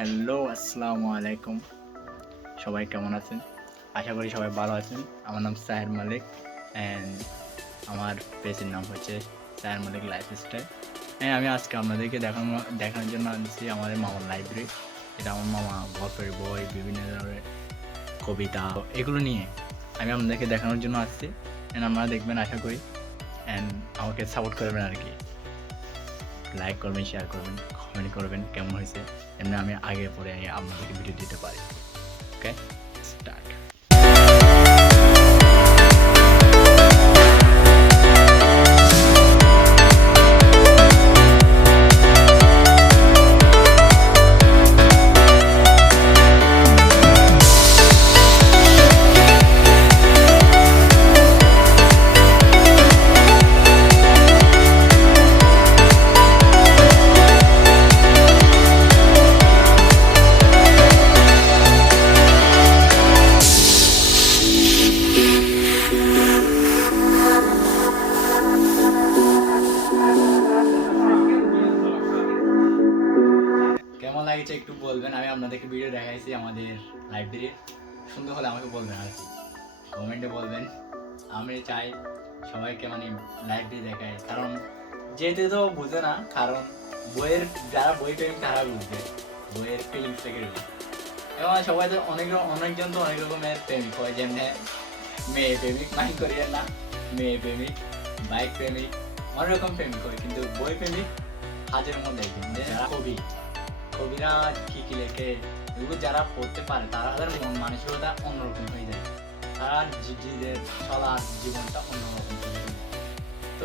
Hello, আসসালামু আলাইকুম। সবাই কেমন আছেন? আশা করি সবাই ভালো আছেন। আমার নাম সাহের মালিক অ্যান্ড আমার পেজের নাম হচ্ছে সাহের মালিক লাইফস্টাইল। আমি আজকে আপনাদেরকে দেখানোর জন্য আনছি আমাদের মামার লাইব্রেরি। এটা আমার মামা গল্পের বই, বিভিন্ন ধরনের কবিতা এগুলো নিয়ে আমি আপনাদেরকে দেখানোর জন্য আসছি। আপনারা দেখবেন আশা করি অ্যান্ড আমাকে সাপোর্ট করবেন আর কি। লাইক করবেন, শেয়ার করবেন, কমেন্ট করবেন কেমন হয়েছে, এমনি আমি আগে পরে আপনাদেরকে ভিডিও দিতে পারি। ওকে, স্টার্ট। কেমন লাগছে একটু বলবেন। আমি আপনাদেরকে ভিডিও দেখাইছি আমাদের লাইব্রেরির, সুন্দর হলে আমাকে বলবেন আর কি, কমেন্টে বলবেন। আমি চাই সবাইকে মানে লাইব্রেরি দেখায়, কারণ যেতে তো বুঝে না, কারণ বইয়ের যারা বই প্রেমিক তারা বুঝবে বইয়ের ফিলিংস থেকে। এবং সবাই তো অনেকজন তো অনেক রকমের প্রেমিক হয়, যেমনি মেয়ে প্রেমিক, মাইন্ড করিয়েন না, মেয়ে প্রেমিক, বাইক প্রেমিক, অনেক রকম প্রেমিক হয়, কিন্তু বই প্রেমিক হাজারের মধ্যে একজন। যারা কবিরা কি কি লেখে এগুলো যারা পড়তে পারে তাদের মন মানসিকতা অন্যরকম হয়ে যায়, তারা জীবনের চলার জীবনটা অন্যরকম হয়ে যায়। তো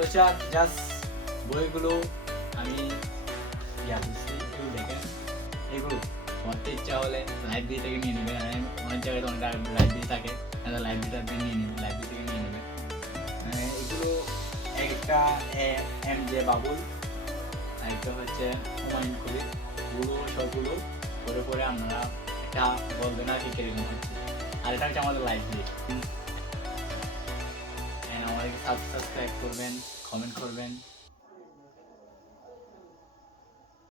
জাস্ট বইগুলো আমি করছি, এগুলো দেখেন, এগুলো পড়তে ইচ্ছা হলে লাইব্রেরি থেকে নিয়ে নেবে। অনেক জায়গায় অনেক লাইব্রেরি থাকে, লাইব্রেরিটা নিয়ে নেবে, লাইব্রেরি থেকে নিয়ে নেবে। এগুলো একটা এম জে বাবুল, আরেকটা হচ্ছে হুমায়ুন কবির, সবগুলো পরে আপনারা একটা বলবেন আর কি কিরকম হচ্ছে। আর এটা হচ্ছে আমাদের লাইব্রেরি। আমাদেরকে সাবস্ক্রাইব করবেন, কমেন্ট করবেন।